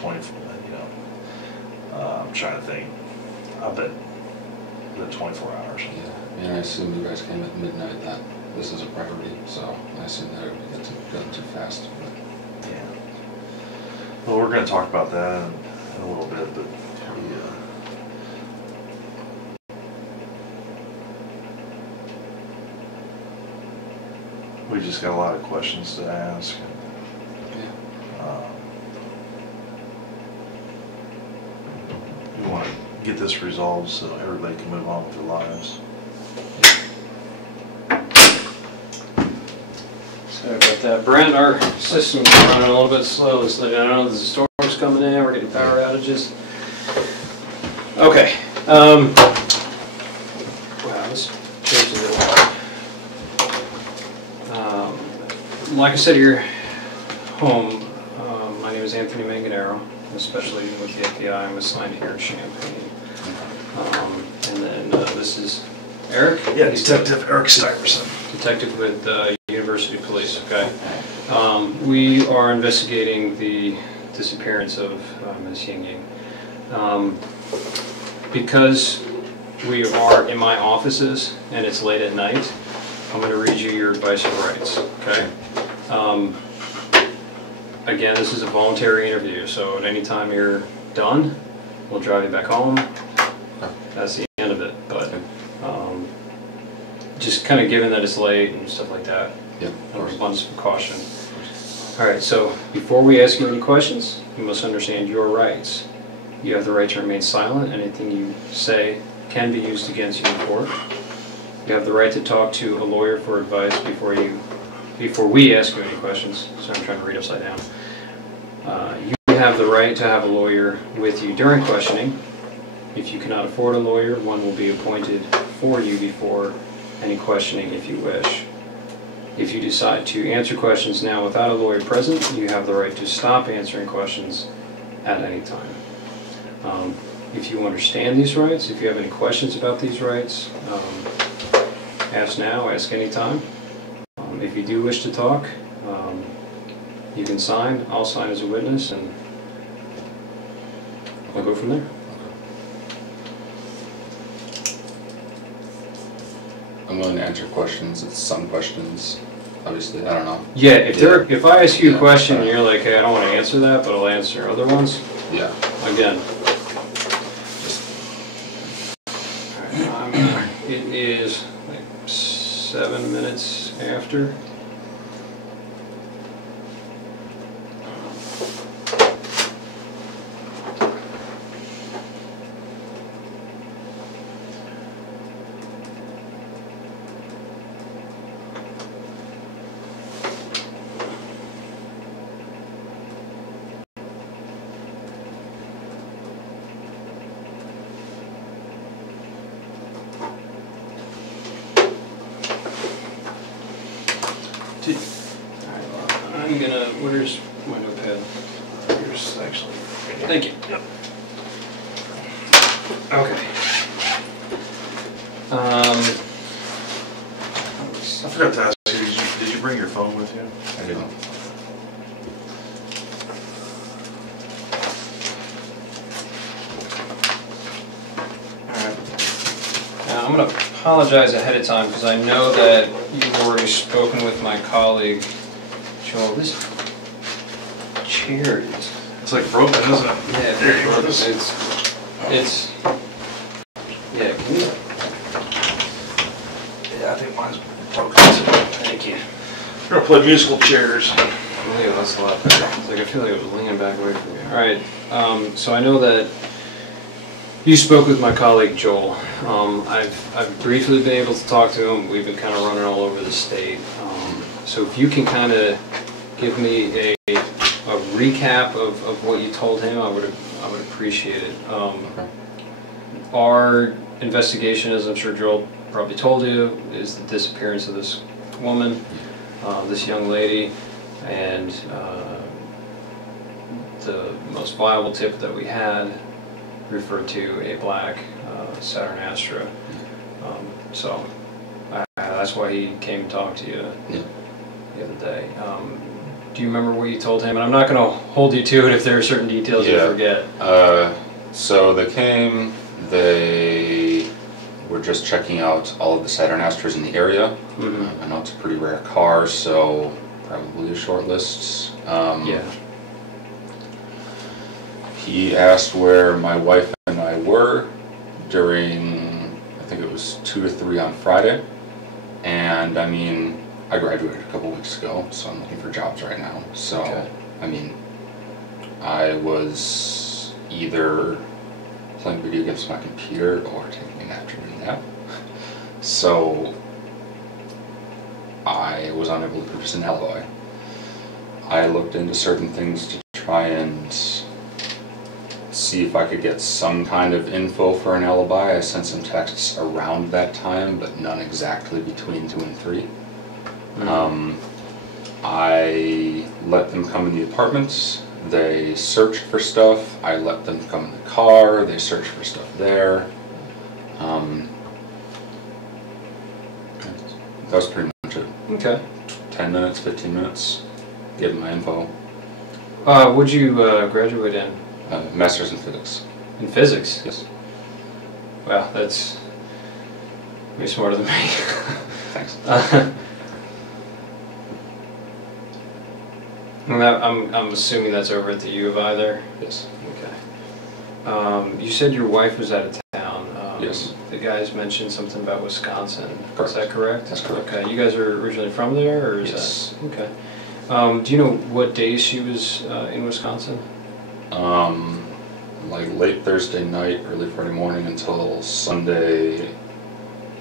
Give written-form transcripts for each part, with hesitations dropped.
24, you know, I'm trying to think. I bet the 24 hours. Yeah, and I assume you guys came at midnight that this is a priority, so I assume that it would get done too fast. But. Yeah. Well, we're going to talk about that in a little bit, but we just got a lot of questions to ask. Yeah. We want to get this resolved so everybody can move on with their lives. Sorry about that, Brent. Our system's running a little bit slow. So I don't know if there's storms coming in. We're getting power outages. Okay. Wow, this changed a little. Like I said, you're home. My name is Anthony Manganaro. I'm especially with the FBI. I'm assigned here in Champaign. And then this is Eric? Yeah, Detective Eric Stiverson. Detective with University Police, okay. We are investigating the disappearance of Ms. Ying. Because we are in my offices and it's late at night, I'm going to read you your advice of rights, okay? Again, this is a voluntary interview, so at any time you're done, we'll drive you back home. That's the end of it, but just kind of given that it's late and stuff like that, of abundance of caution. Alright, so before we ask you any questions, you must understand your rights. You have the right to remain silent. Anything you say can be used against you in court. You have the right to talk to a lawyer for advice before we ask you any questions. So I'm trying to read upside down. You have the right to have a lawyer with you during questioning. If you cannot afford a lawyer, one will be appointed for you before any questioning if you wish. If you decide to answer questions now without a lawyer present, you have the right to stop answering questions at any time. If you understand these rights, if you have any questions about these rights, ask now, ask anytime. If you do wish to talk, you can sign. I'll sign as a witness, and we'll go from there. I'm willing to answer questions. It's some questions, obviously. I don't know. Yeah, if I ask you a question and you're like, hey, I don't want to answer that, but I'll answer other ones. Yeah. Again. It is like 7 minutes after. I'm gonna, where's my notepad? Here's actually. Thank you. Yep. Okay. I forgot to ask you, did you bring your phone with you? I didn't. Now, I'm going to apologize ahead of time because I know that you've already spoken with my colleague, Joel. This chair is... It's like broken, isn't it? Yeah, There you go. it's... Yeah, can you... Yeah, I think mine's broken too. Thank you. We're going to play musical chairs. Oh, yeah, that's a lot better. It's like I feel like I was leaning back away from you. Alright, so I know that you spoke with my colleague Joel. I've briefly been able to talk to him. We've been kind of running all over the state. So if you can kind of give me a recap of what you told him, I would appreciate it. Okay. Our investigation, as I'm sure Joel probably told you, is the disappearance of this woman, this young lady, and the most viable tip that we had referred to a black Saturn Astra. So that's why he came to talk to you the other day. Do you remember what you told him? And I'm not going to hold you to it if there are certain details you forget. So they came, they were just checking out all of the Saturn Astros in the area. I know it's a pretty rare car, so probably a short list. Yeah. He asked where my wife and I were during, I think it was 2 or 3 on Friday. And I mean, I graduated a couple weeks ago, so I'm looking for jobs right now. So, I mean, I was either playing video games on my computer or taking an afternoon nap. So, I was unable to produce an alibi. I looked into certain things to try and see if I could get some kind of info for an alibi. I sent some texts around that time, but none exactly between 2 and 3. I let them come in the apartments. They searched for stuff. I let them come in the car. They searched for stuff there. That was pretty much it. Okay. 10 minutes, 15 minutes. Give them my info. What'd you graduate in? Master's in physics. In physics? Yes. Wow, that's way smarter than me. Thanks. I'm assuming that's over at the U of I there? Yes. Okay. You said your wife was out of town. Yes. The guys mentioned something about Wisconsin. Correct. Is that correct? That's correct. Okay. You guys are originally from there, or is Yes. that? Okay. Do you know what days she was in Wisconsin? Like late Thursday night, early Friday morning until Sunday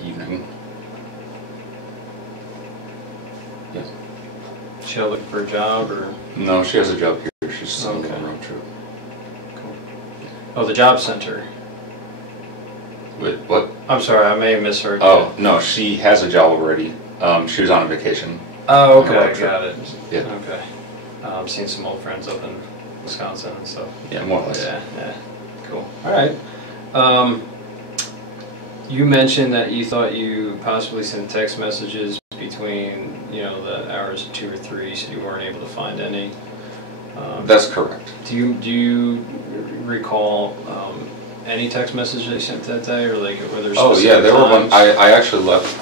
evening. Yeah. She looking for a job, or? No, she has a job here. She's just on a Okay. road trip. Cool. Oh, the job center. Wait, what? I'm sorry, I may have misheard. Oh, no, she has a job already. She was on a vacation. Oh, On a road okay, trip. got it. Yeah. Okay. I'm seeing some old friends up in Wisconsin and stuff. Yeah, more or less. Yeah, cool. All right. You mentioned that you thought you possibly sent text messages between, the hours of 2 or 3, so you weren't able to find any. That's correct. Do you recall any text messages they sent that day, or like were there? Oh yeah, there were one. times? I actually left.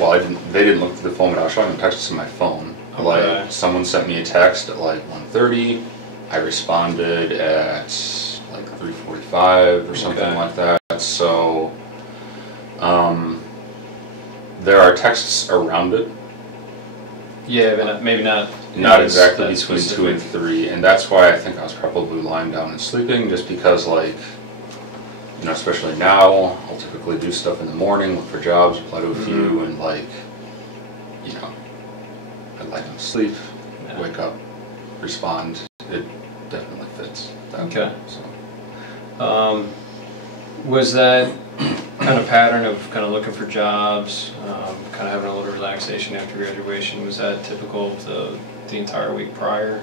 Well, I didn't. They didn't look through the phone, but I was showing them texts on my phone. Okay. Like someone sent me a text at like 1:30. I responded at like 3:45 or something Okay. like that. So, there are texts around it. Yeah, but maybe not. Not exactly that between specific. 2 and 3, and that's why I think I was probably lying down and sleeping, just because, like, especially now, I'll typically do stuff in the morning, look for jobs, apply to a few, and like, I lie down to sleep, Yeah. wake up, respond. It definitely fits. That Okay. way, so. Was that kind of pattern of kind of looking for jobs, kind of having a little relaxation after graduation, was that typical of the entire week prior?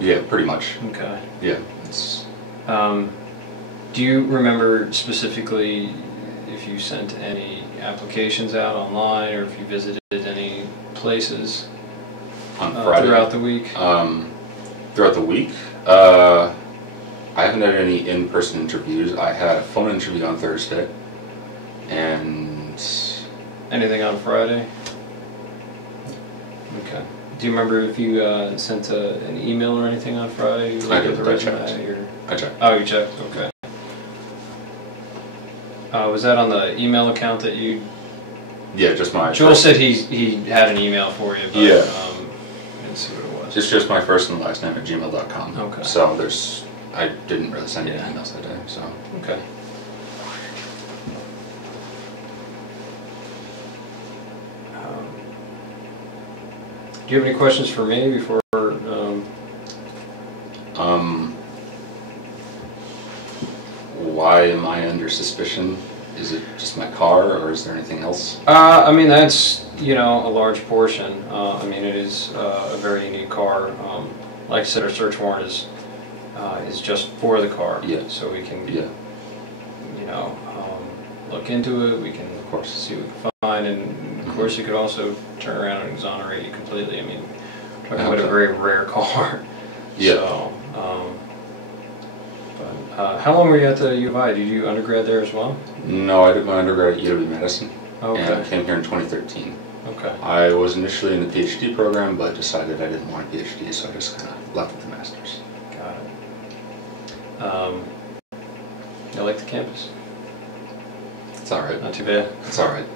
Yeah, pretty much. Okay. Yeah, it's. Do you remember specifically if you sent any applications out online, or if you visited any places On Friday. throughout the week? Throughout the week, I haven't had any in-person interviews. I had a phone interview on Thursday, and Anything on Friday? Okay. Do you remember if you sent an email or anything on Friday? I did. with a I checked. resume, or? I checked. Oh, you checked. Okay. Was that on the email account that you? Yeah, just my. Joel first- said he had an email for you, but Yeah. I didn't see what it was. It's just my first and last name at gmail.com. Okay. So I didn't really send any Yeah. emails that day, so. Okay. Do you have any questions for me before? Why am I under suspicion? Is it just my car, or is there anything else? I mean, that's, a large portion. I mean, it is a very unique car. Like I said, our search warrant is just for the car. Yeah. So we can, Yeah, look into it. We can, of course. see what we can find, and of course, you could also turn around and exonerate you completely. I mean, talking about a very rare car. Yeah. So, how long were you at the U of I? Did you do undergrad there as well? No, I did my undergrad at UW-Madison, Okay. and I came here in 2013. Okay. I was initially in the PhD program, but decided I didn't want a PhD, so I just kind of left with the master's. Got it. I like the campus. It's all right. Not too bad. It's all right.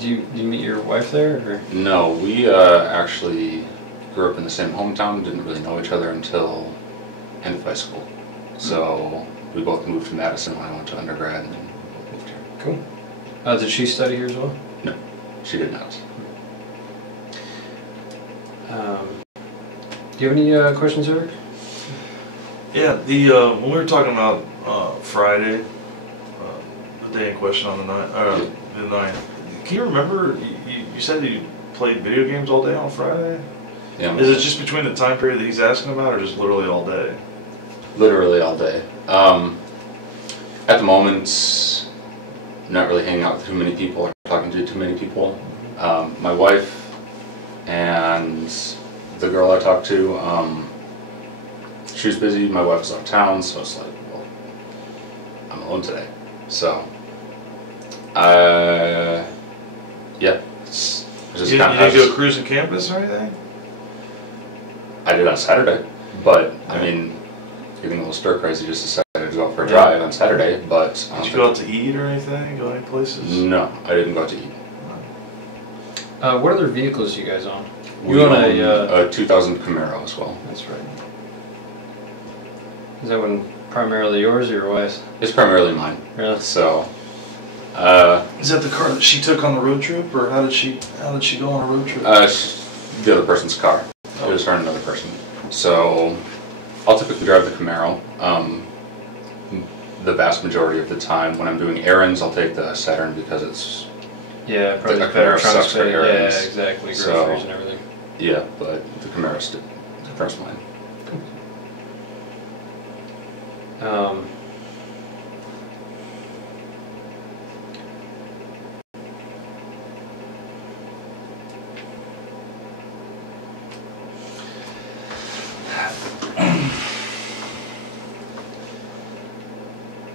Do you meet your wife there? Or? No, we actually grew up in the same hometown. Didn't really know each other until end of high school. So we both moved to Madison when I went to undergrad, and then moved here. Cool. Did she study here as well? No, she did not. Do you have any questions, Eric? Yeah, when we were talking about Friday, the day in question on the 9th, can you remember, you said you played video games all day on Friday? Yeah. Is it just between the time period that he's asking about, or just literally all day? Literally all day. At the moment, not really hanging out with too many people or talking to too many people. My wife and the girl I talked to, she was busy, my wife was out of town, so it's like, well, I'm alone today. So, yeah. It's just You didn't go cruising campus or anything? I did on Saturday, but I mean, getting a little stir crazy, just decided to go out for a drive on Saturday, but... Did you go out to eat or anything? Go any places? No, I didn't go out to eat. What other vehicles you guys own? We own a 2000 Camaro as well. That's right. Is that one primarily yours or your wife's? It's primarily mine. Really? So, Is that the car that she took on the road trip, or how did she go on a road trip? the other person's car. It was her and another person. So, I'll typically drive the Camaro. The vast majority of the time, when I'm doing errands, I'll take the Saturn because it's... Yeah, probably the better Camaro trunk sucks for space. Yeah, errands. exactly. Groceries So, and everything. Yeah, but the Camaro's first mine.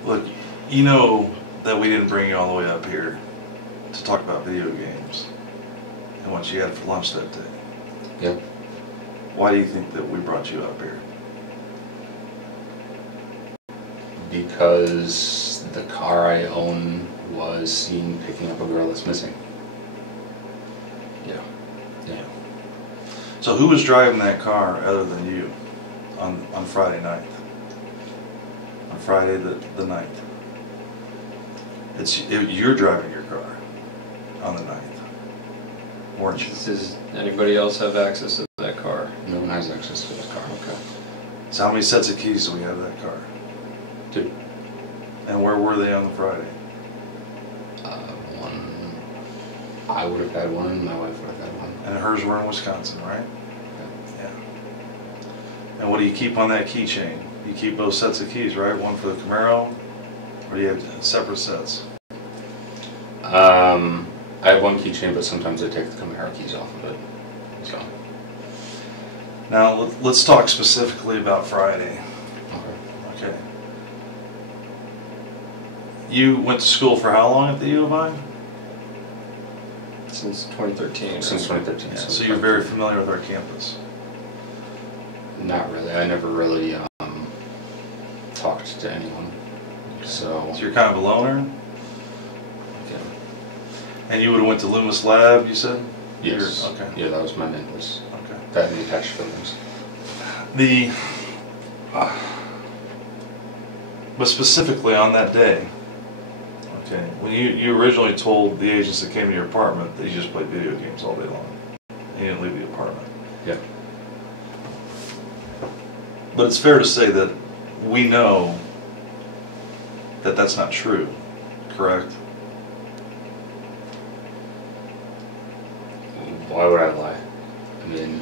Look, you know that we didn't bring you all the way up here to talk about video games and what you had for lunch that day. Yep. Why do you think that we brought you up here? Because the car I own was seen picking up a girl that's missing. Yeah. Yeah. So who was driving that car other than you on Friday night? On Friday the 9th. You're driving your car on the 9th, weren't you? Does anybody else have access to that car? No one has access to that car. Okay. So how many sets of keys do we have to that car? 2. And where were they on the Friday? One, I would have had one, and my wife would have had one. And hers were in Wisconsin, right? Yeah. And what do you keep on that keychain? You keep both sets of keys, right? One for the Camaro, or do you have separate sets? I have one keychain, but sometimes I take the Camaro keys off of it. So. Now let's talk specifically about Friday. Okay. Okay. You went to school for how long at the U of I? Since 2013. Since 2013. Yeah, since so you're very familiar with our campus. Not really. I never really talked to anyone. So you're kind of a loner? okay. And you would have went to Loomis Lab, you said? Yes. Okay. Yeah, that was my main place. Okay. That and the attached buildings. But specifically on that day, okay, when you originally told the agents that came to your apartment that you just played video games all day long, and you didn't leave the apartment. Yeah. But it's fair to say that we know that that's not true, correct? Why would I lie? I mean,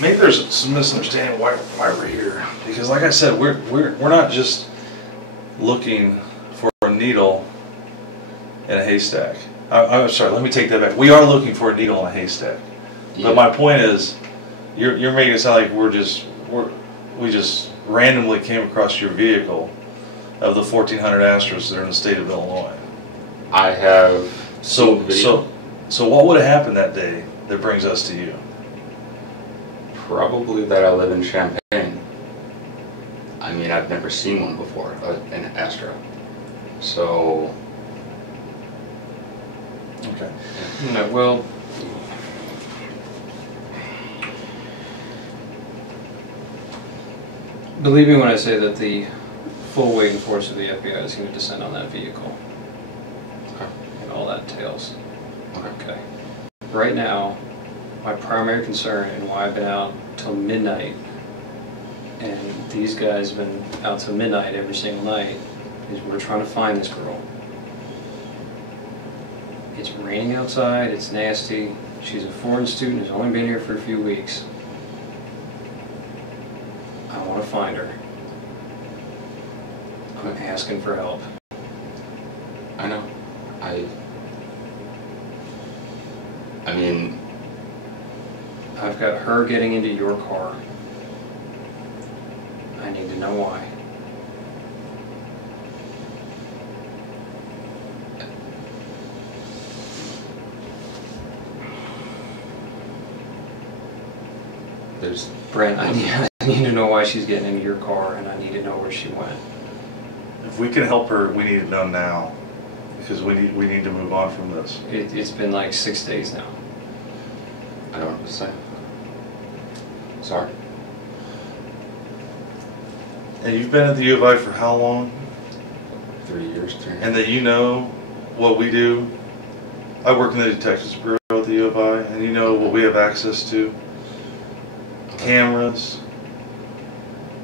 maybe there's some misunderstanding why we're here. Because like I said, we're not just looking for a needle in a haystack. I'm sorry, let me take that back. We are looking for a needle in a haystack. Yeah. But my point is, you're making it sound like we just randomly came across your vehicle of the 1,400 Astros that are in the state of Illinois. I have So seen the video. so what would have happened that day that brings us to you? Probably that I live in Champaign. I mean, I've never seen one before, an Astro. So, Okay. No, well, believe me when I say that the full weight and force of the FBI is going to descend on that vehicle. Okay. And all that entails. okay. Okay. Right now, my primary concern and why I've been out till midnight, and these guys have been out till midnight every single night, is we're trying to find this girl. It's raining outside, it's nasty. She's a foreign student who's only been here for a few weeks. I want to find her. I'm asking for help. I know. I mean, I've got her getting into your car. I need to know why. there's Brent, I need to know why she's getting into your car, and I need to know where she went. If we can help her, we need to know now, because we need to move on from this. It's been like 6 days now. I don't know what to say. Sorry. And you've been at the U of I for how long? 3 years, 3 And that you know what we do. I work in the Detectives Bureau at the U of I, and you know what we have access to. Cameras.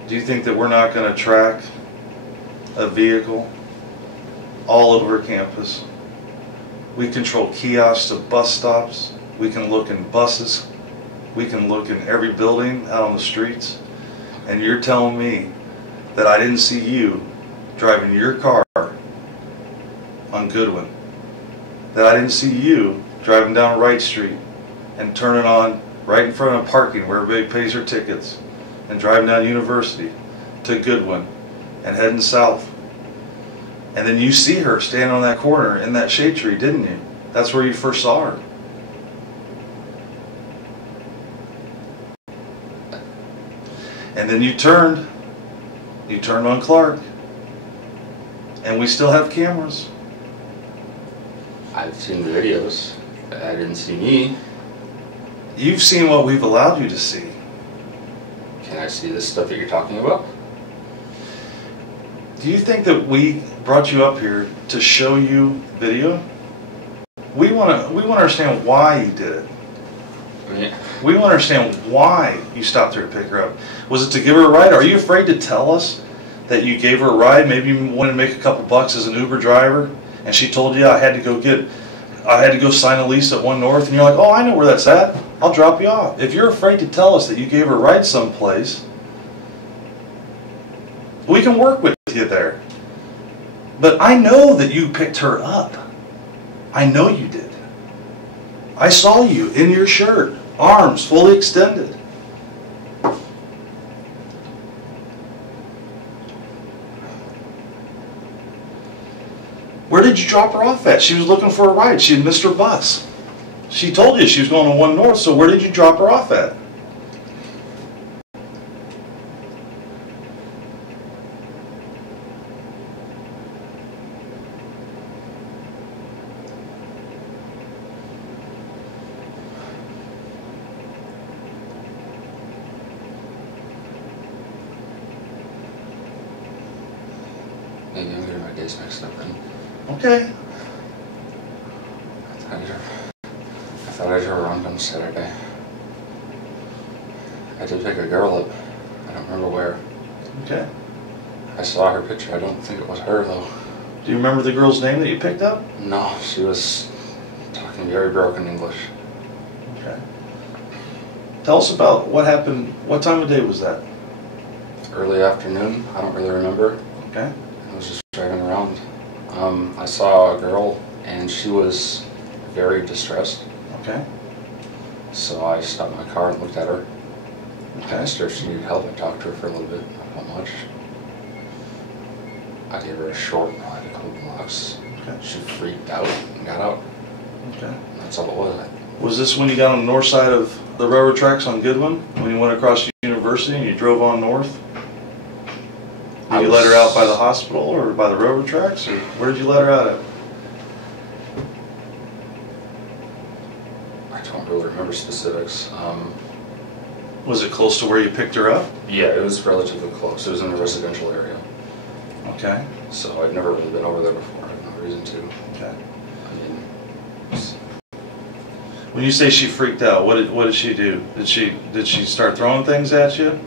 Do you think that we're not going to track a vehicle all over campus? We control kiosks to bus stops. We can look in buses. We can look in every building out on the streets. And you're telling me that I didn't see you driving your car on Goodwin, that I didn't see you driving down Wright Street and turning on right in front of parking where everybody pays their tickets, and driving down University to Goodwin and heading south. And then you see her standing on that corner in that shade tree, didn't you? That's where you first saw her. And then you turned on Clark, and we still have cameras. I've seen the videos. I didn't see me. You've seen what we've allowed you to see. Can I see this stuff that you're talking about? Do you think that we brought you up here to show you video? We want to understand why you did it. Yeah. We want to understand why you stopped her to pick her up. Was it to give her a ride? Are you afraid to tell us that you gave her a ride? Maybe you wanted to make a couple bucks as an Uber driver, and she told you I had to go sign a lease at One North, and you're like, oh, I know where that's at. I'll drop you off. If you're afraid to tell us that you gave her a ride someplace, we can work with you there. But I know that you picked her up. I know you did. I saw you in your shirt, arms fully extended. Where did you drop her off at? She was looking for a ride. She had missed her bus. She told you she was going to One North, so where did you drop her off at? Maybe I'm getting my days mixed up then. Okay. I thought I drove around on Saturday. I did pick a girl up. I don't remember where. Okay. I saw her picture. I don't think it was her though. Do you remember the girl's name that you picked up? No, she was talking very broken English. Okay. Tell us about what happened. What time of day was that? Early afternoon. I don't really remember. Okay. I was just driving around. I saw a girl and she was very distressed. Okay. So I stopped my car and looked at her. Okay. I asked her if she needed help. I talked to her for a little bit, not much. I gave her a short ride, a couple blocks. Okay. She freaked out and got out. Okay. That's all it was. Was this when you got on the north side of the railroad tracks on Goodwin? When you went across University and you drove on north? Did you let her out by the hospital or by the railroad tracks? Or where did you let her out at? I don't really remember specifics. Was it close to where you picked her up? Yeah, it was relatively close. It was in a residential area. Okay. So I'd never really been over there before. I had no reason to. Okay. I mean, When you say she freaked out, what did she do? Did she start throwing things at you?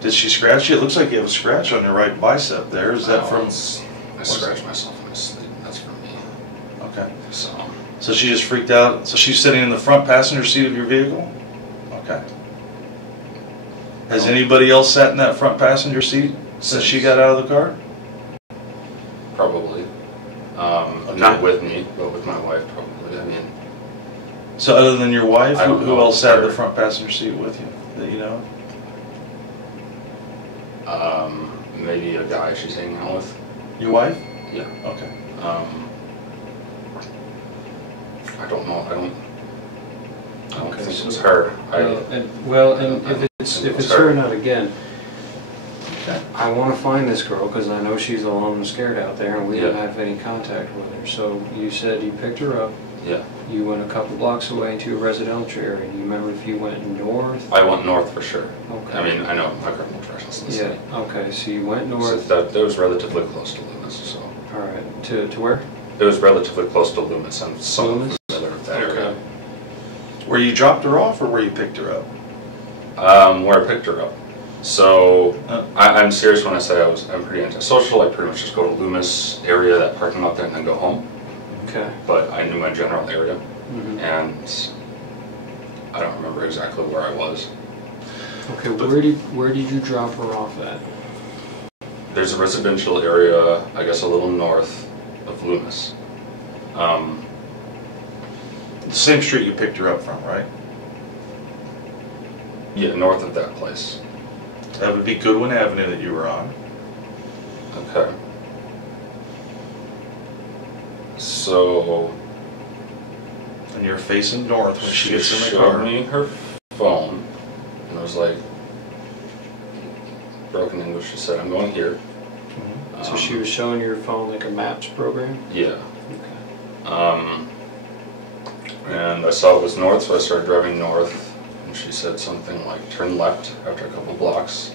Did she scratch you? It looks like you have a scratch on your right bicep there. Is that from? I scratched myself in my sleep. That's from me. Okay. So she just freaked out. So she's sitting in the front passenger seat of your vehicle? Okay. Has anybody else sat in that front passenger seat since she got out of the car? probably. Okay. Not with me, but with my wife probably. I mean. So other than your wife, I don't who know. else sat in the front passenger seat with you that you know? Maybe a guy she's hanging out with. Your wife? Yeah. Okay. I don't know. I don't Okay, think so- it was her. If it's her, not again. Okay. I want to find this girl because I know she's alone and scared out there, and we don't Yeah. have any contact with her. So you said you picked her up. Yeah. You went a couple blocks away into a residential area. Do you remember if you went north? I went north for sure. Okay. I mean, I know my criminal directions. Yeah. Okay. So you went So north. that was relatively close to Loomis. So All right. To where? it was relatively close to Loomis. I'm somewhat Loomis? familiar with that area. Okay. Where you dropped her off or where you picked her up? Where I picked her up. So Oh. I'm serious when I say I'm pretty antisocial. I pretty much just go to Loomis area, that parking lot there, and then go home. Okay. But I knew my general area, Mhm. and I don't remember exactly where I was. Okay. Where did you drop her off at? There's a residential area, I guess a little north of Loomis. The same street you picked her up from, right? Yeah, north of that place. That would be Goodwin Avenue that you were on. Okay. So And you're facing north when she gets in the showed car. me her phone, and I was like, broken English. She said, "I'm going here." Mhm. So she was showing your phone like a maps program? Yeah. Okay. And I saw it was north, so I started driving north. And she said something like, "Turn left after a couple blocks."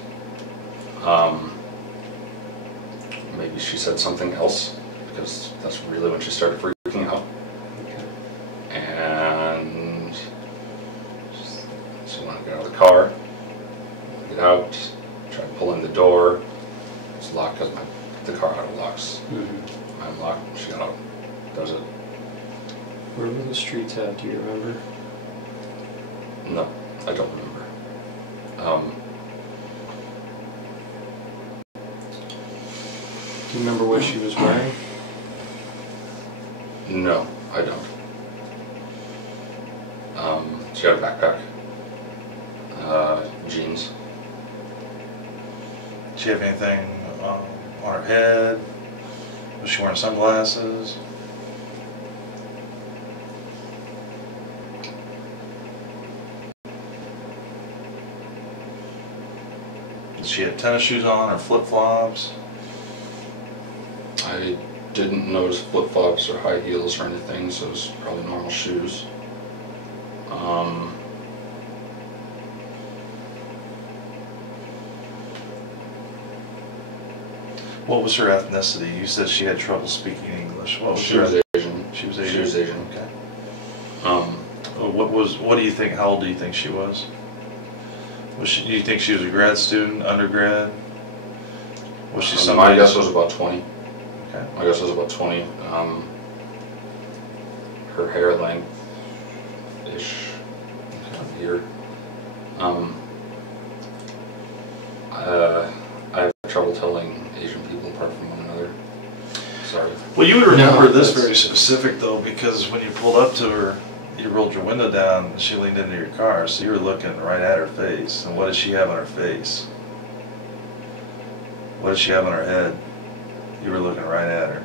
Maybe she said something else, because that's really when she started freaking out. Okay. And so when I got out of the car, get out, tried pulling the door. It was locked because the car had locks. Mhm. I unlocked, she got out. That was it. Where were the streets at? Do you remember? No, I don't remember. Do you remember what she was wearing? No, I don't. She had a backpack, jeans. Did she have anything on her head? Was she wearing sunglasses? Did she have tennis shoes on or flip-flops? I didn't notice flip-flops or high heels or anything, so it was probably normal shoes. What was her ethnicity? You said she had trouble speaking English. What was She her was eth- Asian. She was Asian. She was Asian. Okay. What do you think? How old do you think she was? Do you think she was a grad student, undergrad? Was she My somebody? guess was about 20. Okay. My guess was about 20. Her hair length-ish here. I have trouble telling Asian people apart from one another. Sorry. Well, you would remember No, this that's- very specific though, because when you pulled up to her, you rolled your window down and she leaned into your car, so you were looking right at her face. And what did she have on her face? What did she have on her head? You were looking right at her.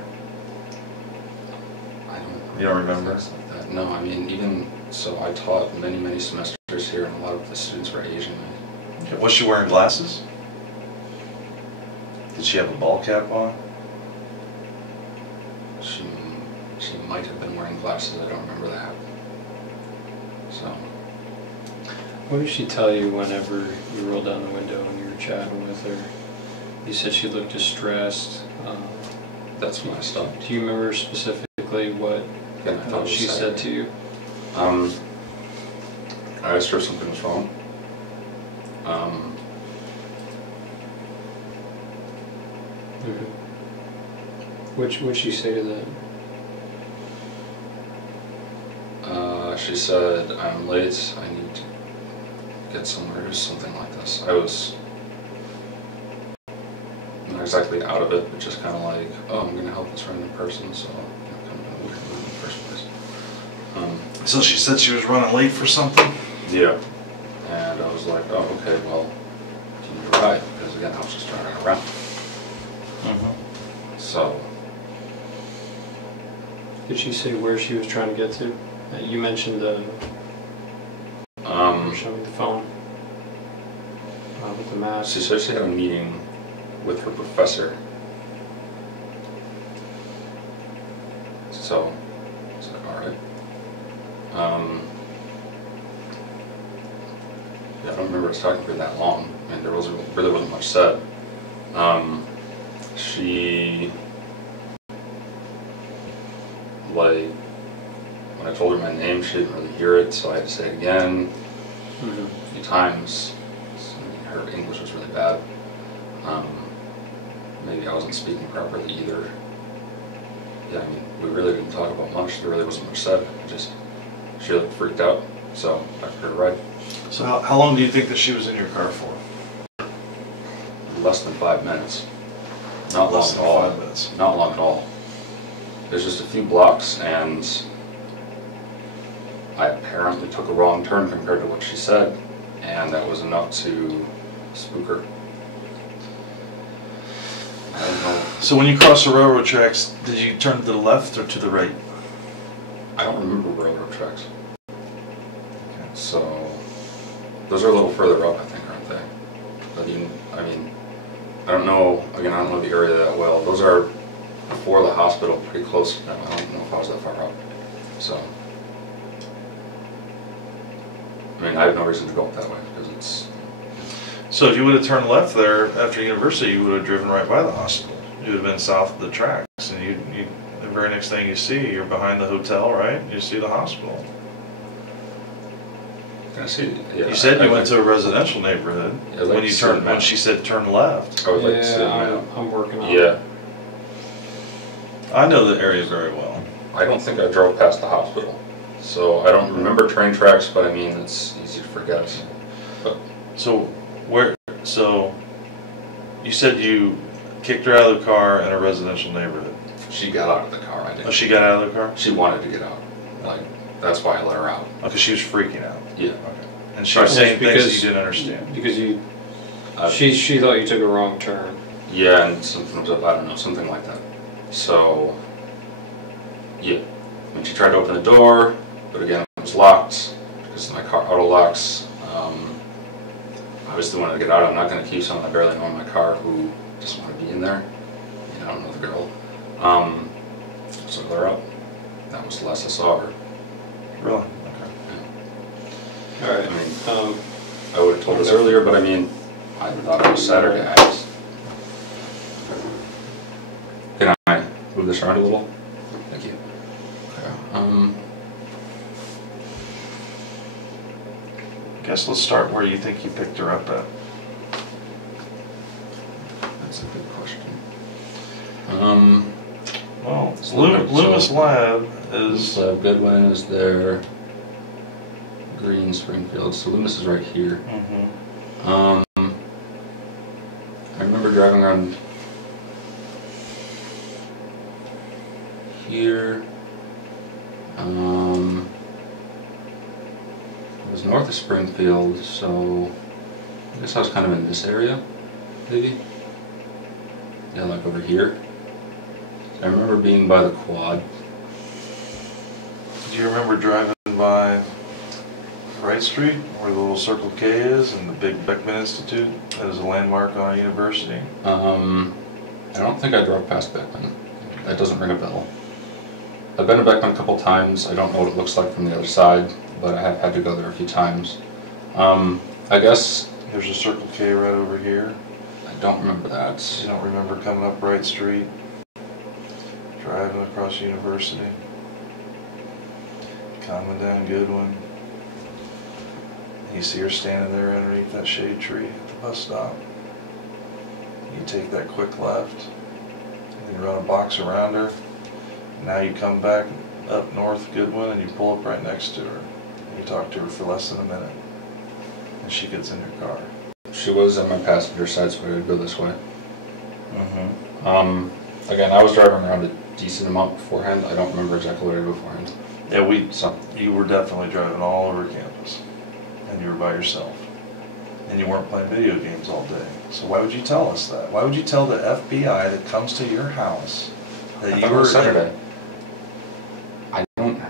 I don't. You don't remember? Things like that. No, I mean, even so, I taught many semesters here, and a lot of the students were Asian. Okay. Was she wearing glasses? Did she have a ball cap on? She might have been wearing glasses. I don't remember that. So. What did she tell you whenever you rolled down the window and you were chatting with her? You said she looked distressed. That's when I stopped. Do you remember specifically what she said to you? I asked her if something was wrong. What'd she say to that? She said, "I'm late. I need to get somewhere," or something like this. I was not exactly out of it, but just kind of like, oh, I'm going to help this random person, so kind of weird in the first place. So she said she was running late for something? Yeah. And I was like, oh, okay, well, do you need a ride? Because again, I was just driving around. So. Did she say where she was trying to get to? You mentioned showing the phone with the map. She said she had a meeting with her professor. So, I was like, alright. Yeah, I don't remember us talking for that long. I mean, there really wasn't much said. She, like, when I told her my name, she didn't really hear it, so I had to say it again a few times. So, her English was really bad. Maybe I wasn't speaking properly either. Yeah, I mean, we really didn't talk about much. There really wasn't much said. She looked freaked out, so I took her a ride. So how long do you think that she was in your car for? Less than 5 minutes. Not long at all. 5 minutes. Not long at all. There's just a few blocks, and I apparently took a wrong turn compared to what she said, and that was enough to spook her. I don't know. So when you crossed the railroad tracks, did you turn to the left or to the right? I don't remember railroad tracks. Okay. So those are a little further up, I think, aren't they? But I mean, I don't know. Again, I don't know the area that well. Those are before the hospital, pretty close to them. I don't know if I was that far up. So, I mean, I have no reason to go up that way because it's. So if you would have turned left there after university, you would have driven right by the hospital. You would have been south of the tracks, and the very next thing you see, you're behind the hotel, right? You see the hospital. I see. Yeah, you said you went to a residential neighborhood when you turned. When she said turn left. I would like to see I'm working on it. Yeah. I know the area very well. I don't think I drove past the hospital, so I don't remember train tracks. But I mean, it's easy to forget. But so So you said you kicked her out of the car in a residential neighborhood. She got out of the car. I didn't. Oh, she got out of the car? She wanted to get out. Like, that's why I let her out. Oh, because she was freaking out. Yeah. Okay. And she was saying things that you didn't understand. Because she thought you took a wrong turn. Yeah, and something was up, I don't know, something like that. So, yeah. When she tried to open the door, but again, it was locked because my car auto locks. Obviously wanted to get out. I'm not going to keep someone I barely know in my car who just want to be in there. You know, I don't know the girl. So I let her out. That was the last I saw her. Really? Okay. Yeah. All right. I mean, I would have told us earlier, but I mean, I thought it was Saturday. Can I move this around a little? Thank you. Okay. I guess let's start where you think you picked her up at. That's a good question. Well, Loomis Lab is... Goodwin is there. Green, Springfield. So Loomis is right here. I remember driving around here. north of Springfield, so I guess I was kind of in this area, maybe. Yeah, like over here. I remember being by the quad. Do you remember driving by Wright Street, where the little Circle K is, and the big Beckman Institute that is a landmark on our university? I don't think I drove past Beckman. That doesn't ring a bell. I've been to Beckman a couple times. I don't know what it looks like from the other side, but I have had to go there a few times. I guess... There's a Circle K right over here. I don't remember that. You don't remember coming up Wright Street, driving across University, coming down Goodwin. You see her standing there underneath that shade tree at the bus stop. You take that quick left, and you run a box around her. Now you come back up North Goodwin and you pull up right next to her. And you talk to her for less than a minute. And she gets in your car. She was on my passenger side, so I would go this way. Mm-hmm. Again, I was driving around a decent amount beforehand. I don't remember exactly where I did beforehand. Yeah, you were definitely driving all over campus. And you were by yourself. And you weren't playing video games all day. So why would you tell us that? Why would you tell the FBI that comes to your house that you were... Saturday. I don't...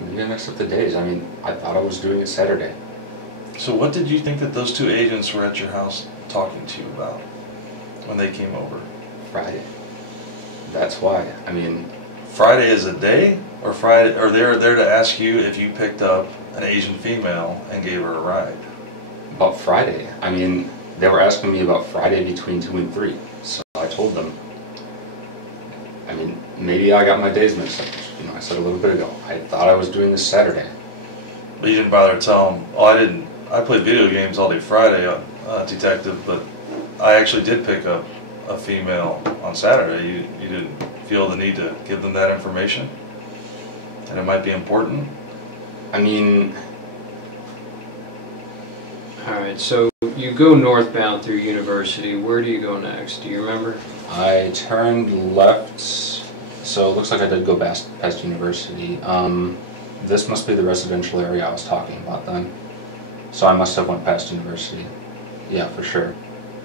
Maybe I mixed up the days. I mean, I thought I was doing it Saturday. So what did you think that those two agents were at your house talking to you about when they came over? Friday. That's why. I mean... Friday is a day? Or Friday? Or they're there to ask you if you picked up an Asian female and gave her a ride? About Friday. I mean, they were asking me about Friday between 2 and 3. So I told them. I mean, maybe I got my days mixed up. You know, I said a little bit ago. I thought I was doing this Saturday. But you didn't bother to tell them, oh, I didn't. I played video games all day Friday, detective, but I actually did pick up a female on Saturday. You didn't feel the need to give them that information? And it might be important? I mean... Alright, so you go northbound through University. Where do you go next? Do you remember? I turned left, so it looks like I did go past University. This must be the residential area I was talking about then. So I must have went past University. Yeah, for sure.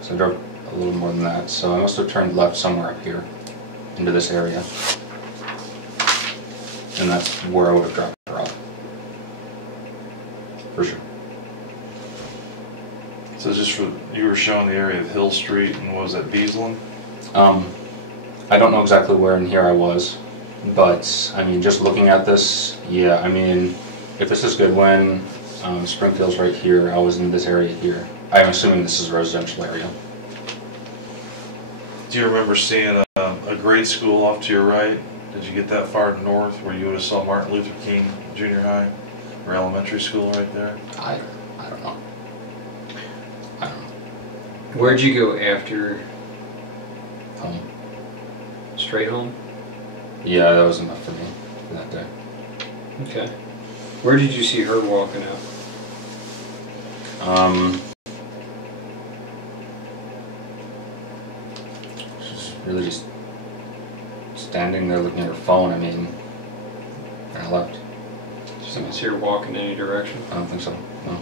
So I drove a little more than that. So I must have turned left somewhere up here into this area. And that's where I would have dropped her off. For sure. So just for, you were showing the area of Hill Street and was that Beaslin? I don't know exactly where in here I was, but I mean, just looking at this, yeah, I mean, if this is Goodwin, Springfield's right here, I was in this area here. I'm assuming this is a residential area. Do you remember seeing a grade school off to your right? Did you get that far north where you would have saw Martin Luther King Junior High or elementary school right there? I don't know. I don't know. Where'd you go after? Home. Straight home? Yeah, that was enough for me for that day. Okay. Where did you see her walking out? She's really just standing there looking at her phone. I mean, and I left. Did you see her walk in any direction? I don't think so, no.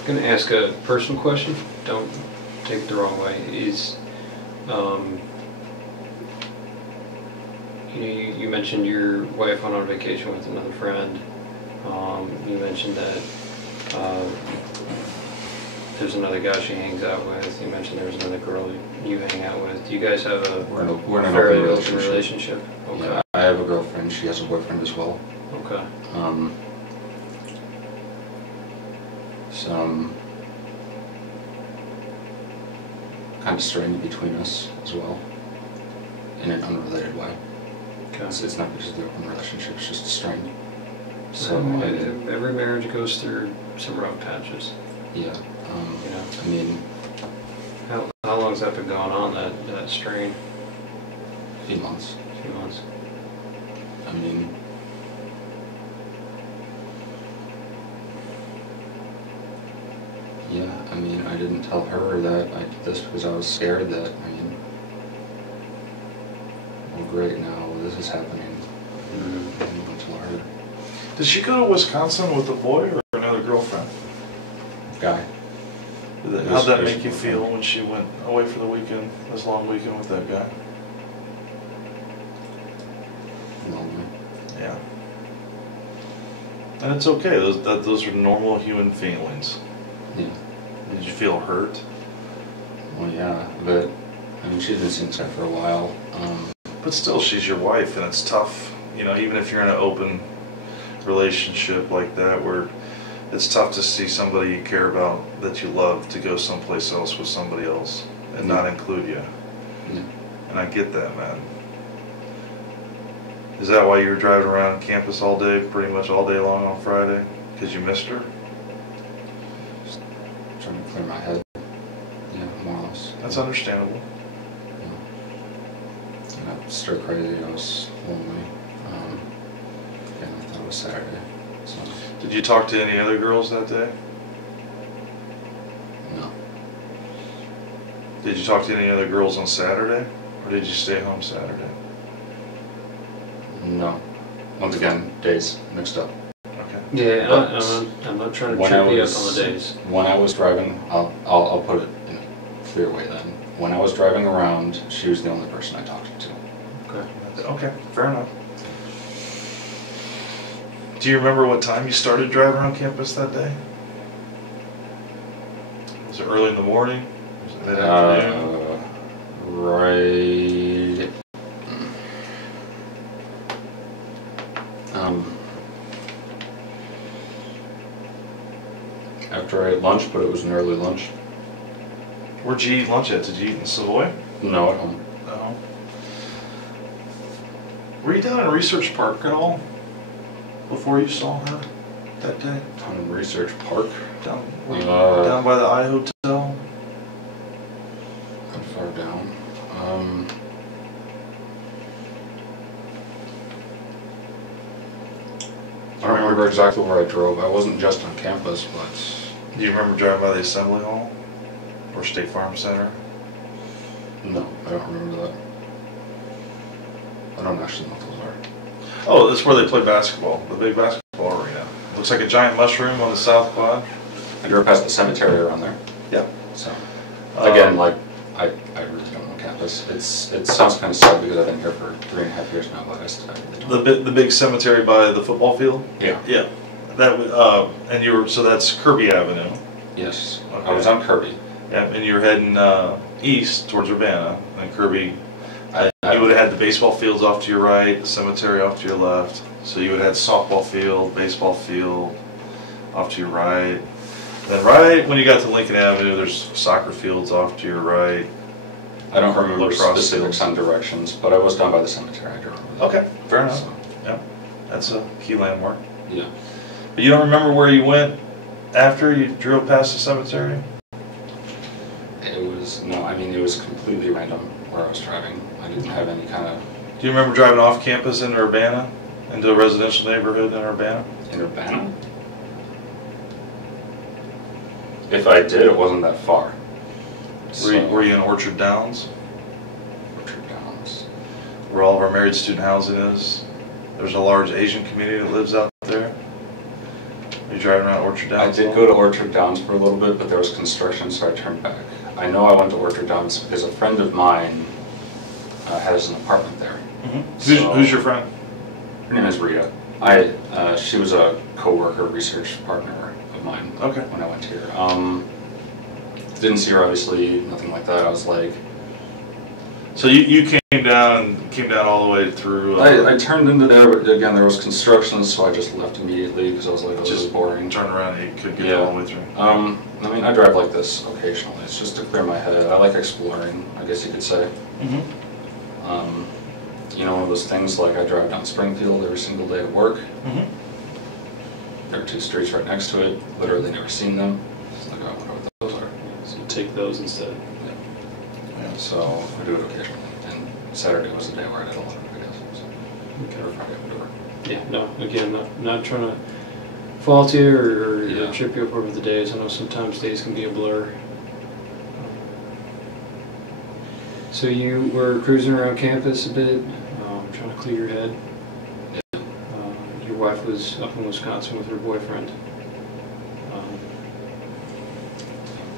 I'm going to ask a personal question. Don't take it the wrong way. You mentioned your wife went on vacation with another friend. You mentioned that there's another guy she hangs out with. You mentioned there's another girl you hang out with. Do you guys have a We're in an fairly open open relationship? Okay. Yeah, I have a girlfriend. She has a boyfriend as well. Okay. Some kind of strain between us as well, in an unrelated way. Okay. It's not because of the open relationship, it's just a strain. So every marriage goes through some rough patches. Yeah. Yeah. I mean, How long's that been going on, that strain? a few months. A few months. I mean, yeah. I mean, I didn't tell her that I did this because I was scared that, I mean, well, great, now this is happening. I didn't tell her. Did she go to Wisconsin with a boy or another girlfriend? Guy. How'd that make you feel when she went away for the weekend, this long weekend with that guy? Lonely. Yeah. And it's okay, those are normal human feelings. Yeah. Did you feel hurt? Well, yeah, but, I mean, she's been seeing this guy for a while. But still, she's your wife, and it's tough, you know, even if you're in an open relationship like that, where it's tough to see somebody you care about, that you love, to go someplace else with somebody else and not include you. Yeah. And I get that, man. Is that why you were driving around campus all day, pretty much all day long on Friday? Because you missed her? Just trying to clear my head. Yeah, more or less. That's understandable. Yeah. I was stir crazy, I was lonely. Again, I thought it was Saturday. So. Did you talk to any other girls that day? No. Did you talk to any other girls on Saturday? Or did you stay home Saturday? No. Once again, days mixed up. Okay. Yeah, I'm not trying to trip you up on the days. When I was driving, I'll put it in a clear way then. When I was driving around, she was the only person I talked to. Okay. Okay, fair enough. Do you remember what time you started driving around campus that day? Was it early in the morning? Was it mid-afternoon? Right. After I ate lunch, but it was an early lunch. Where'd you eat lunch at? Did you eat in Savoy? No, at home. No. Were you down in Research Park at all before you saw her that day? Down in Research Park. Down by the I Hotel? How far down? I don't remember exactly where I drove. I wasn't just on campus, but... Do you remember driving by the Assembly Hall? Or State Farm Center? No, I don't remember that. I don't actually know what those are. Oh, that's where they play basketball, the big basketball arena. Looks like a giant mushroom on the south quad. I drove past the cemetery around there. Yeah. So, again, like, I really don't know campus. It sounds kind of sad because I've been here for 3.5 years now, but I really don't. The big cemetery by the football field? Yeah. Yeah. That and you were, so that's Kirby Avenue. Yes. Okay. I was on Kirby. Yeah, and you were heading east towards Urbana, and Kirby. You would have had the baseball fields off to your right, the cemetery off to your left. So you would have had softball field, baseball field off to your right. Then right when you got to Lincoln Avenue, there's soccer fields off to your right. I don't remember Lacrosse specifics on directions, but I was down by the cemetery. I do remember that. Okay, fair enough. So, Yeah, that's a key landmark. yeah. But you don't remember where you went after you drove past the cemetery? No, I mean, it was completely random where I was driving. I didn't have any kind of... Do you remember driving off campus into Urbana? Into a residential neighborhood in Urbana? In Urbana? If I did, it wasn't that far. Were you in Orchard Downs? Orchard Downs. Where all of our married student housing is? There's a large Asian community that lives out there. Are you driving around Orchard I Downs? did go to Orchard Downs for a little bit, but there was construction, so I turned back. I know I went to Orchard Downs because a friend of mine has an apartment there. Mm-hmm. Who's your friend? Her name is Rita. She was a co-worker, research partner of mine. Okay. When I went here. Didn't see her, obviously, nothing like that. I was like... So you came down all the way through... I turned into there, but again, there was construction, so I just left immediately because I was like, oh, this is just boring. Turn around and you couldn't get all the way through. I mean, I drive like this occasionally. It's just to clear my head. I like exploring, I guess you could say. Mm-hmm. You know, one of those things like I drive down Springfield every single day to work. Mm-hmm. There are 2 streets right next to it. Literally never seen them. It's like, I wonder what those are. So you take those instead. Yeah. So I do it occasionally. And Saturday was the day where I did a lot of it, I guess. So. Okay. Or Friday, whatever. Yeah, no, again, not trying to fault you or Yeah. trip you up over the days. I know sometimes days can be a blur. So you were cruising around campus a bit, trying to clear your head. Yeah. Your wife was up in Wisconsin with her boyfriend.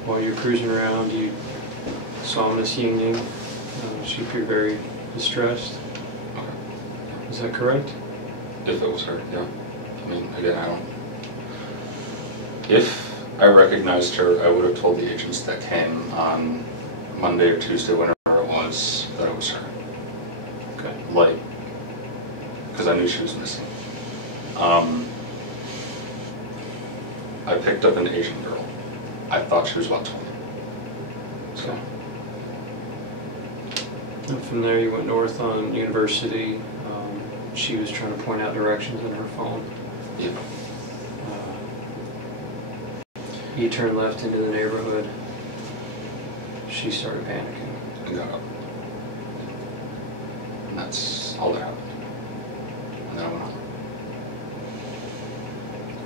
While you were cruising around, you saw Miss Ying Ying. She appeared very distressed. Okay. Is that correct? If it was her, yeah. I mean, again, I don't. If I recognized her, I would have told the agents that came on Monday or Tuesday, whenever it was, that it was her. Okay. Like, because I knew she was missing. I picked up an Asian girl. I thought she was about 20. Okay. And from there you went north on University. She was trying to point out directions on her phone. Yeah. You turned left into the neighborhood. She started panicking. And got up. And that's all that happened. And then I went home.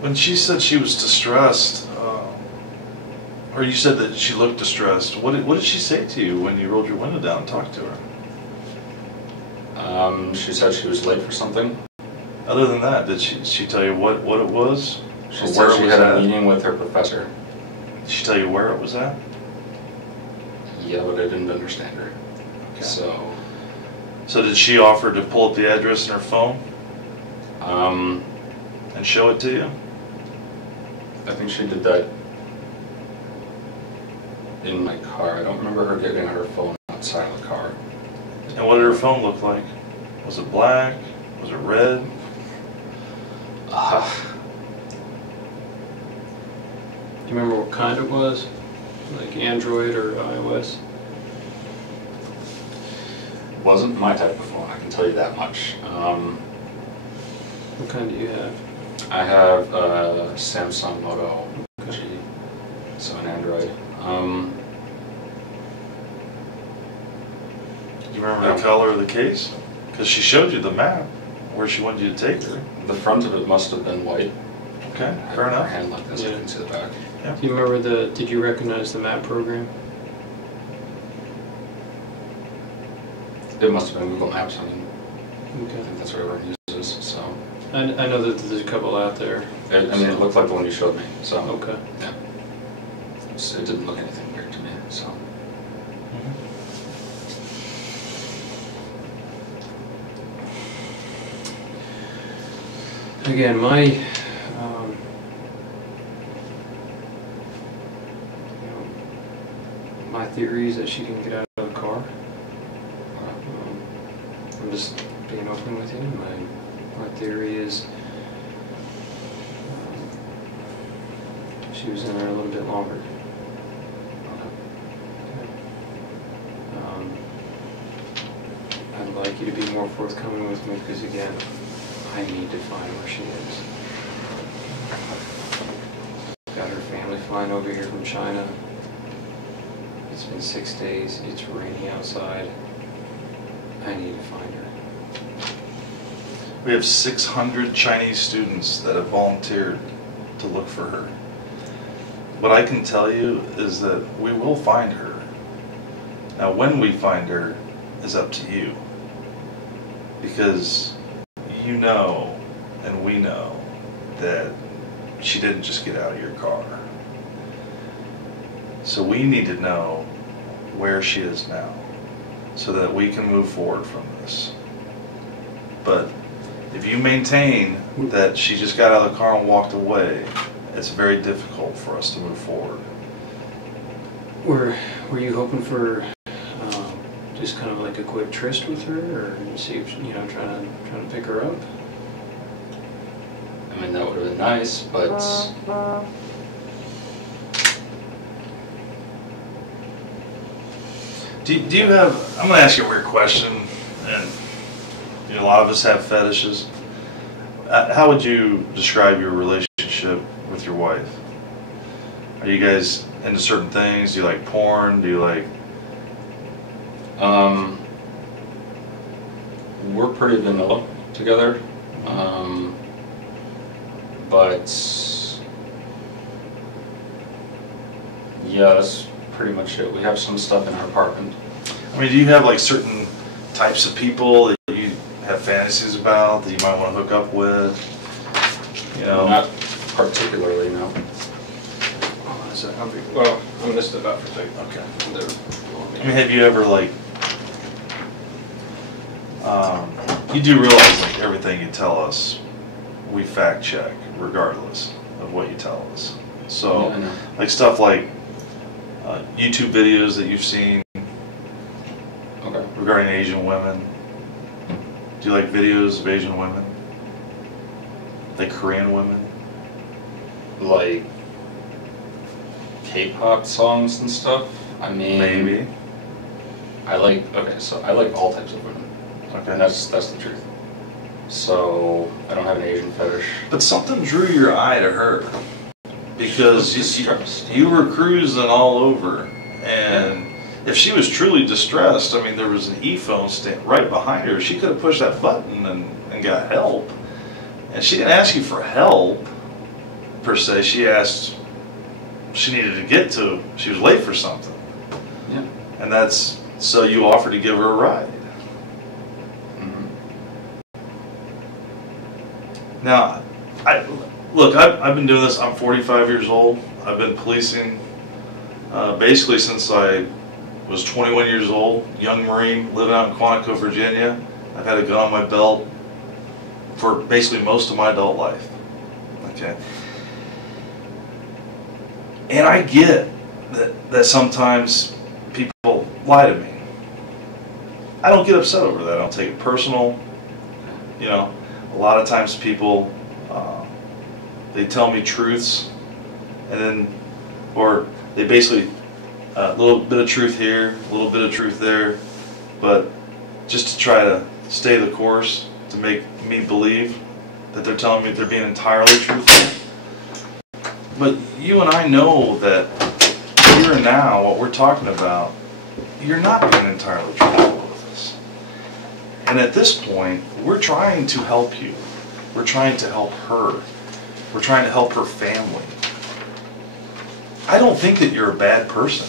When she said she was distressed, or you said that she looked distressed, what did she say to you when you rolled your window down and talked to her? She said she was late for something. Other than that, did she tell you what it was? She Or said where it she was had at? a meeting with her professor. Did she tell you where it was at? Yeah, but I didn't understand her. Okay. So, did she offer to pull up the address in her phone um, and show it to you? I think she did that in my car. I don't remember her getting her phone outside of the car. And what did her phone look like? Was it black? Was it red? Do you remember what kind it was? Like Android or iOS? Wasn't my type of phone, I can tell you that much. What kind do you have? I have a Samsung Moto Okay. G, so an Android. Do you remember the color of the case? Because she showed you the map where she wanted you to take her. The front of it must have been white. Okay, I have fair my enough. hand like this, I Yeah. can see the back. Do you remember did you recognize the map program? It must have been Google Maps. I mean, I Okay. think that's what everyone uses. So, I know that there's a couple out there. it looked like the one you showed me. So, Okay. yeah, it didn't look anything weird to me. So, Again, my my theory is that she can get out of the car. I'm just being open with you. My theory is she was in there a little bit longer. I'd like you to be more forthcoming with me because, again, I need to find where she is. Got her family flying over here from China. It's been 6 days. It's raining outside. I need to find her. We have 600 Chinese students that have volunteered to look for her. What I can tell you is that we will find her. Now, when we find her is up to you. Because you know, and we know, that she didn't just get out of your car. So we need to know where she is now, so that we can move forward from this. But if you maintain that she just got out of the car and walked away, it's very difficult for us to move forward. Were you hoping for just kind of like a quick tryst with her, or see if trying to pick her up? I mean, that would have been nice, but Do you have, I'm going to ask you a weird question, and a lot of us have fetishes. How would you describe your relationship with your wife? Are you guys into certain things? Do you like porn? Do you like... we're pretty vanilla together. But Yeah, that's pretty much it. We have some stuff in our apartment. I mean, do you have like certain types of people that you have fantasies about that you might want to hook up with? You know, Not particularly, no. Oh, is that how big? Well, I missed it out for a second. okay. There. I mean, have you ever like, you do realize like everything you tell us, we fact check regardless of what you tell us. So, Yeah, I know. like stuff like YouTube videos that you've seen Okay. regarding Asian women. Do you like videos of Asian women? Like Korean women? Like K-pop songs and stuff. I mean, Maybe. I like. Okay, so I like all types of women. Okay. And that's the truth. So I don't have an Asian fetish. But something drew your eye to her because She was distressed. you were cruising all over, and if she was truly distressed, I mean, there was an e-phone stand right behind her. She could have pushed that button and got help. And she didn't ask you for help per se. She asked. She needed to get to. She was late for something. Yeah. And that's so you offered to give her a ride. Mm-hmm. Now, I've been doing this. I'm 45 years old. I've been policing basically since I was 21 years old. Young Marine, living out in Quantico, Virginia. I've had a gun on my belt for basically most of my adult life. Okay. And I get that sometimes people lie to me. I don't get upset over that. I don't take it personal. You know, a lot of times people, they tell me truths, and then, or they basically, a little bit of truth here, a little bit of truth there, but just to try to stay the course, to make me believe that they're telling me they're being entirely truthful. But you and I know that here and now, what we're talking about, you're not being entirely truthful with us. And at this point, we're trying to help you. We're trying to help her. We're trying to help her family. I don't think that you're a bad person.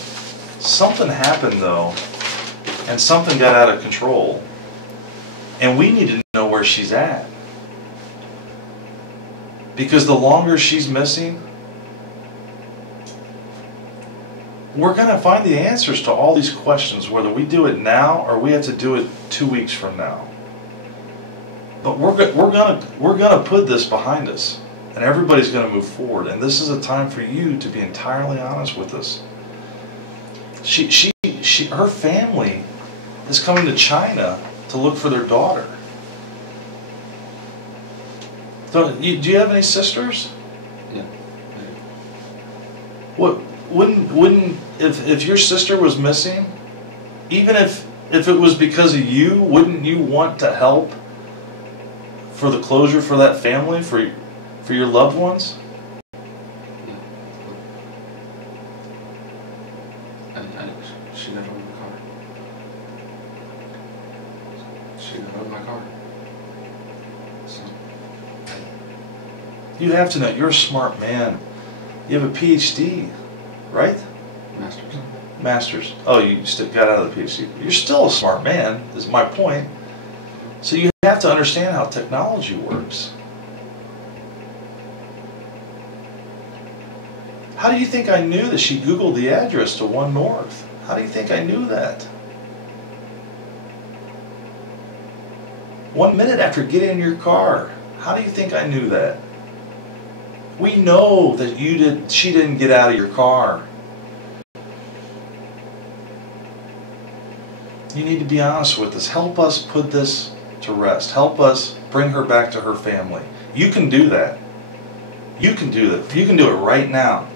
Something happened though, and something got out of control. And we need to know where she's at. Because the longer she's missing, we're going to find the answers to all these questions, whether we do it now or we have to do it 2 weeks from now. But we're gonna put this behind us, and everybody's going to move forward. And this is a time for you to be entirely honest with us. Her family is coming to China to look for their daughter. Do you have any sisters? Yeah. What wouldn't if your sister was missing, even if it was because of you, wouldn't you want to help for the closure for that family, for your loved ones? She got out of my car. She got out of my car. So. You have to know, you're a smart man. You have a PhD, right? Masters. Masters. Oh, you got out of the PhD. You're still a smart man, is my point. So you have to understand how technology works. How do you think I knew that she Googled the address to 1 North? How do you think I knew that? 1 minute after getting in your car. How do you think I knew that? We know that she didn't get out of your car. You need to be honest with us. Help us put this to rest. Help us bring her back to her family. You can do that. You can do that. You can do it right now.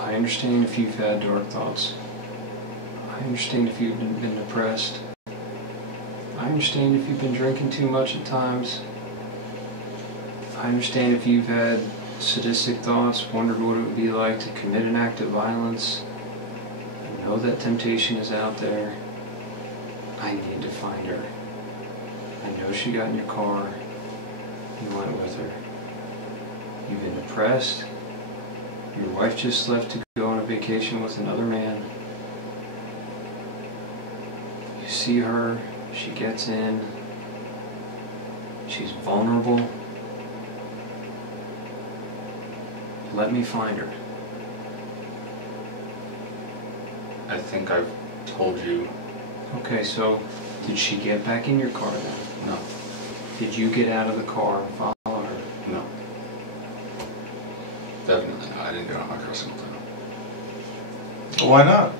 I understand if you've had dark thoughts. I understand if you've been depressed. I understand if you've been drinking too much at times. I understand if you've had sadistic thoughts, wondered what it would be like to commit an act of violence. I know that temptation is out there. I need to find her. I know she got in your car. You went with her. You've been depressed. Your wife just left to go on a vacation with another man. You see her, she gets in, she's vulnerable. Let me find her. I think I've told you. Okay, so did she get back in your car then? No. Did you get out of the car and follow her? No. Definitely not. I didn't get on my car a single time. Why not?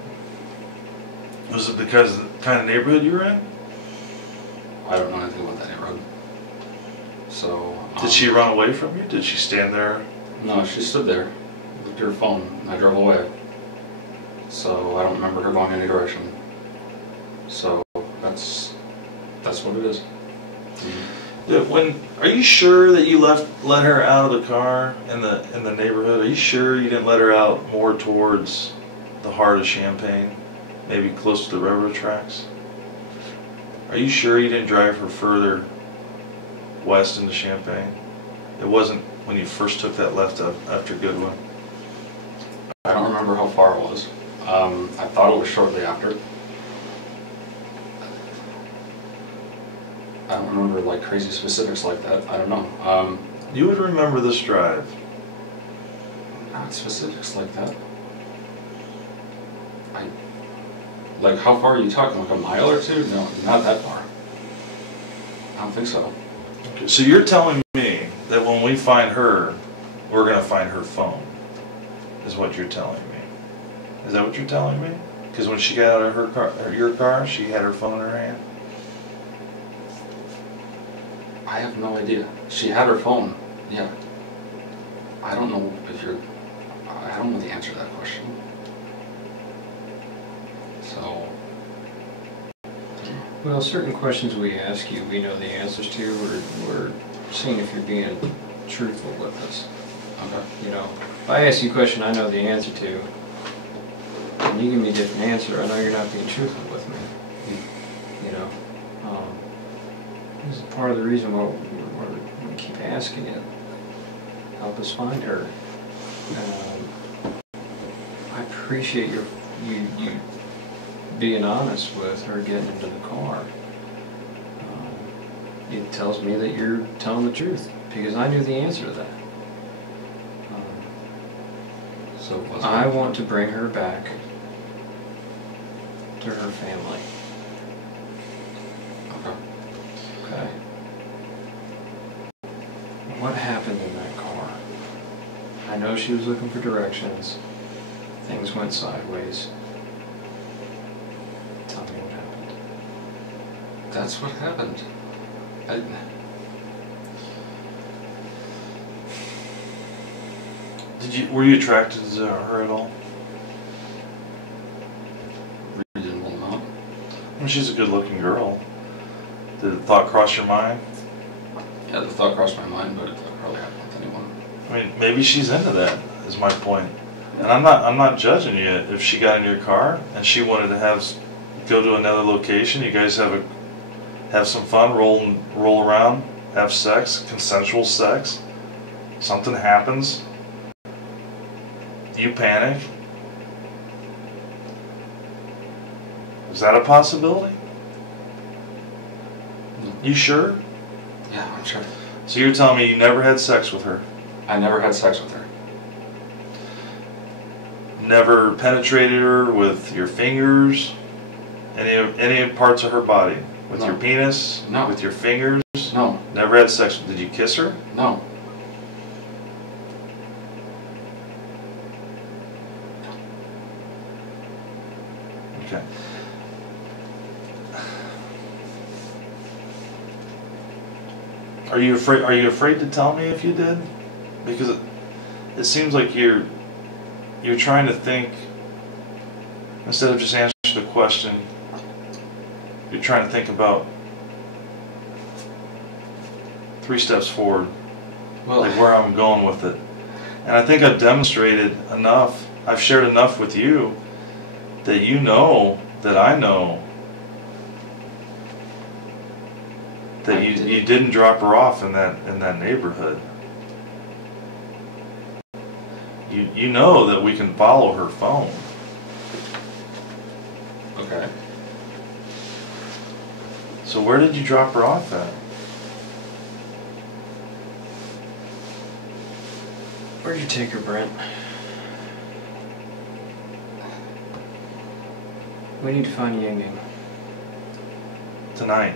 Was it because of the kind of neighborhood you were in? I don't know anything about that neighborhood. So. Did she run away from you? Did she stand there? No, she stood there, looked at her phone, and I drove away. So I don't remember her going any direction. So that's what it is. Yeah, are you sure that you let her out of the car in the neighborhood? Are you sure you didn't let her out more towards the heart of Champaign, maybe close to the railroad tracks? Are you sure you didn't drive her further west into Champaign? It wasn't when you first took that left up after Goodwin. I don't remember how far it was. I thought it was shortly after. I don't remember like crazy specifics like that. I don't know. You would remember this drive. Not specifics like that. Like how far are you talking? Like a mile or two? No, not that far. I don't think so. Okay, so you're telling me that when we find her, we're going to find her phone, is what you're telling me. Is that what you're telling me? Because when she got out of her car, or your car, she had her phone in her hand? I have no idea. She had her phone, yeah. I don't know if you're... I don't know the answer to that question. So... Well, certain questions we ask you, we know the answers to. We're seeing if you're being truthful with us. Okay. You know, if I ask you a question I know the answer to, and you give me a different answer, I know you're not being truthful with me. You know, this is part of the reason why we keep asking it. Help us find her. I appreciate you being honest with her getting into the car. It tells me that you're telling the truth because I knew the answer to that. So I want to bring her back to her family. Okay. Okay. What happened in that car? I know she was looking for directions. Things went sideways. Tell me what happened. That's what happened. Were you attracted to her at all? Reasonable amount. I mean, she's a good-looking girl. Did the thought cross your mind? Yeah, the thought crossed my mind, but it doesn't probably happen with anyone. I mean, maybe she's into that, is my point. And I'm not judging you if she got in your car and she wanted to go to another location. You guys have some fun, roll around, have sex, consensual sex. Something happens. You panic. Is that a possibility? You sure? Yeah, I'm sure. So you're telling me you never had sex with her? I never had sex with her. Never penetrated her with your fingers? Any parts of her body? With your penis? No. With your fingers? No. Never had sex. Did you kiss her? No. Okay. Are you afraid to tell me if you did? Because it seems like you're trying to think instead of just answer the question. You're trying to think about 3 steps forward, Well, like where I'm going with it. And I think I've demonstrated enough. I've shared enough with you that you know that I know that you didn't drop her off in that neighborhood. You know that we can follow her phone. Okay. So where did you drop her off at? Where'd you take her, Brent? We need to find Yang Yang. Tonight.